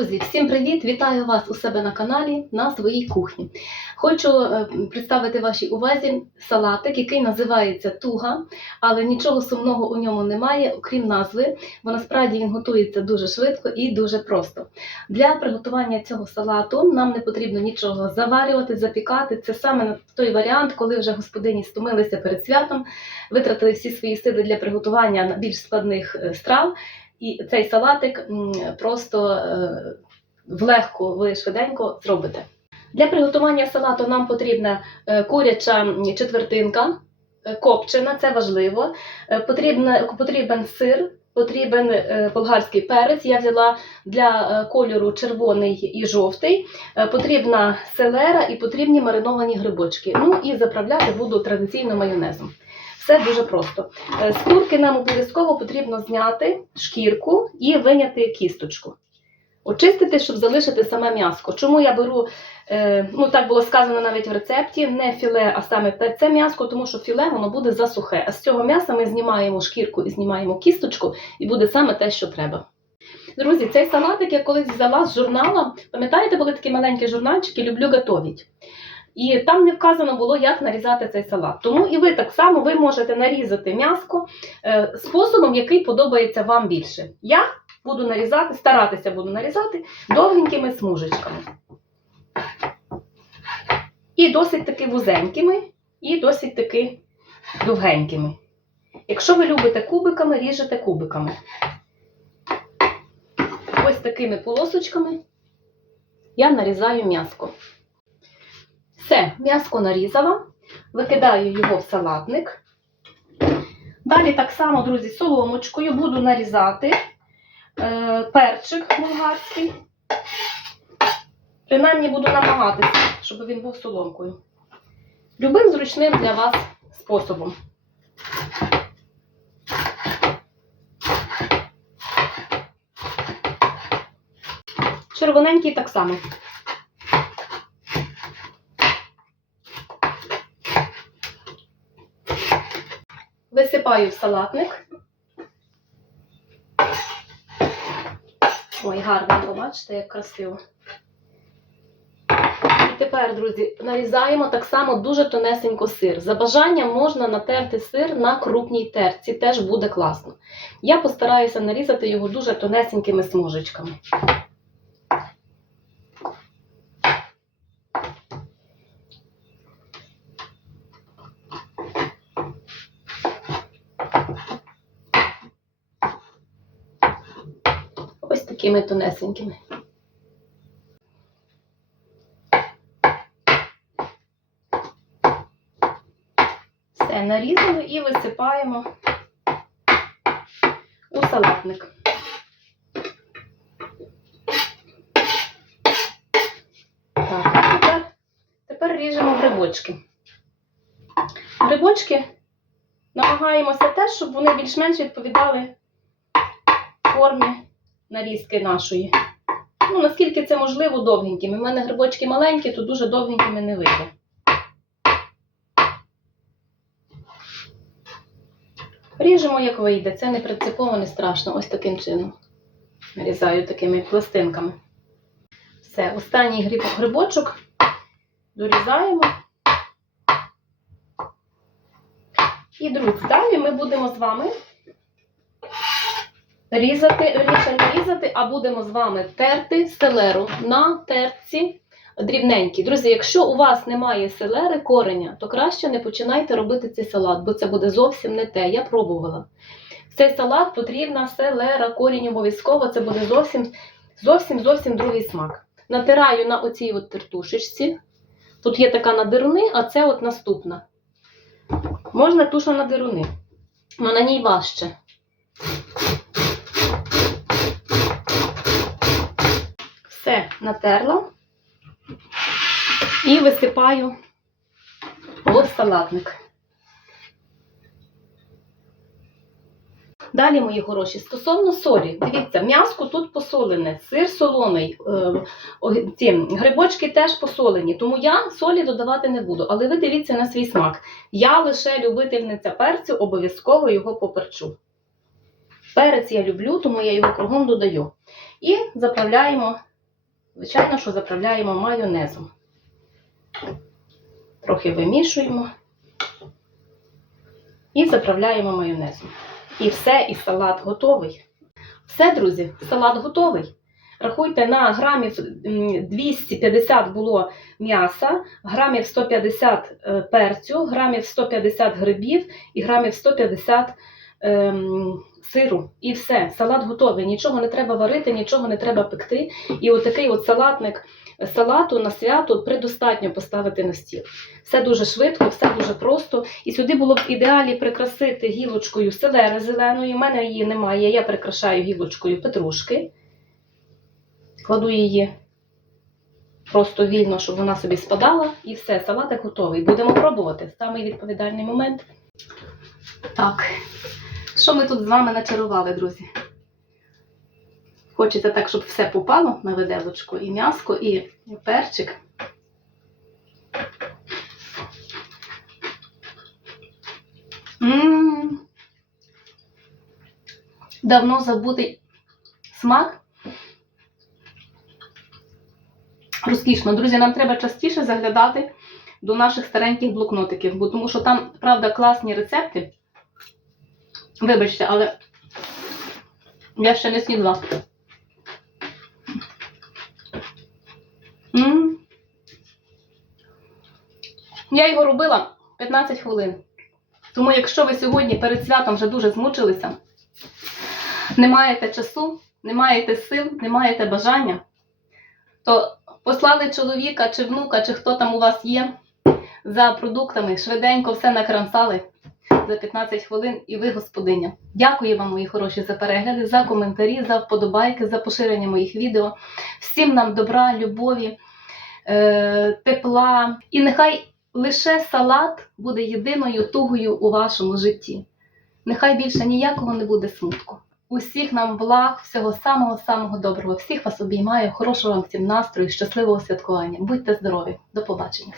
Друзі, всім привіт! Вітаю вас у себе на каналі на своїй кухні. Хочу е, представити вашій увазі салатик, який називається туга, але нічого сумного у ньому немає, окрім назви, бо насправді він готується дуже швидко і дуже просто. Для приготування цього салату нам не потрібно нічого заварювати, запікати. Це саме той варіант, коли вже господині стомилися перед святом, витратили всі свої сили для приготування більш складних е, страв. І цей салатик просто е, влегко, ви швиденько зробите. Для приготування салату нам потрібна е, куряча четвертинка, е, копчена, це важливо. Потрібна, потрібен сир, потрібен болгарський перець. Я взяла для кольору червоний і жовтий. Потрібна селера і потрібні мариновані грибочки. Ну і заправляти буду традиційно майонезом. Все дуже просто. Е, З курки нам обов'язково потрібно зняти шкірку і виняти кісточку. Очистити, щоб залишити саме м'яско. Чому я беру, е, ну так було сказано навіть в рецепті, не філе, а саме це м'яско, тому що філе воно буде засухе. А з цього м'яса ми знімаємо шкірку і знімаємо кісточку, і буде саме те, що треба. Друзі, цей салатик я колись взяла з журнала. Пам'ятаєте, були такі маленькі журнальчики Люблю готовіть. І там не вказано було, як нарізати цей салат. Тому і ви так само ви можете нарізати м'яско е, способом, який подобається вам більше. Я буду нарізати, старатися буду нарізати довгенькими смужечками. І досить таки вузенькими, і досить таки довгенькими. Якщо ви любите кубиками, ріжете кубиками. Ось такими полосочками я нарізаю м'яско. Все, м'яско нарізала, викидаю його в салатник. Далі так само, друзі, соломочкою буду нарізати е, перчик болгарський. Принаймні буду намагатися, щоб він був соломкою. Любим зручним для вас способом. Червоненький так само. Висипаю в салатник. Ой, гарно, побачите, як красиво. І тепер, друзі, нарізаємо так само дуже тонесенько сир. За бажанням можна натерти сир на крупній терці, теж буде класно. Я постараюся нарізати його дуже тонесенькими смужечками. Ось такими тонесенькими. Все нарізали і висипаємо у салатник. Так, тепер, ріжемо грибочки. Грибочки намагаємося теж, щоб вони більш-менш відповідали формі нарізки нашої. Ну, наскільки це можливо, довгенькими. У мене грибочки маленькі, то дуже довгенькими не вийде. Ріжемо, як вийде. Це не принципово не страшно. Ось таким чином. Нарізаю такими пластинками. Все, останній гриб, грибочок дорізаємо. І, друзі, далі ми будемо з вами різати, вірніше, не різати, а будемо з вами терти селеру на терці дрібненькі. Друзі, якщо у вас немає селери кореня, то краще не починайте робити цей салат, бо це буде зовсім не те. Я пробувала. В цей салат потрібна селера, корінь обов'язково, це буде зовсім зовсім зовсім другий смак. Натираю на оцій от тертушечці. Тут є така на дируни, а це от наступна. Можна туша на дируни, але на ній важче. Все натерла і висипаю в салатник. Далі, мої хороші, стосовно солі, дивіться, м'яско тут посолене, сир солоний, е, ці грибочки теж посолені, тому я солі додавати не буду. Але ви дивіться на свій смак. Я лише любительниця перцю, обов'язково його поперчу. Перець я люблю, тому я його кругом додаю. І заправляємо звичайно, що заправляємо майонезом. Трохи вимішуємо і заправляємо майонезом. І все, і салат готовий. Все, друзі, салат готовий. Рахуйте, на грамів 250 було м'яса, грамів 150 е, перцю, грамів 150 грибів і грамів 150 ем, сиру. І все, салат готовий. Нічого не треба варити, нічого не треба пекти. І отакий от салатник салату на свято предостатньо поставити на стіл. Все дуже швидко, все дуже просто. І сюди було б в ідеалі прикрасити гілочкою селери зеленої. У мене її немає. Я прикрашаю гілочкою петрушки. Кладу її просто вільно, щоб вона собі спадала, і все, салатик готовий. Будемо пробувати. Самий відповідальний момент. Так, що ми тут з вами начарували, друзі? Хочеться так, щоб все попало на виделочку, і м'яско, і перчик. М. Давно забутий смак. Розкішно. Друзі, нам треба частіше заглядати до наших стареньких блокнотиків, бо тому що там, правда, класні рецепти. Вибачте, але я ще не снідла. Я його робила 15 хвилин. Тому, якщо ви сьогодні перед святом вже дуже змучилися, не маєте часу, не маєте сил, не маєте бажання, то послали чоловіка чи внука, чи хто там у вас є, за продуктами, швиденько все накрамсали за 15 хвилин, і ви господиня. Дякую вам, мої хороші, за перегляди, за коментарі, за вподобайки, за поширення моїх відео. Всім нам добра, любові, е, тепла. І нехай лише салат буде єдиною тугою у вашому житті. Нехай більше ніякого не буде смутку. Усіх нам благ, всього самого-самого доброго. Всіх вас обіймаю, хорошого вам всім настрою, щасливого святкування. Будьте здорові, до побачення.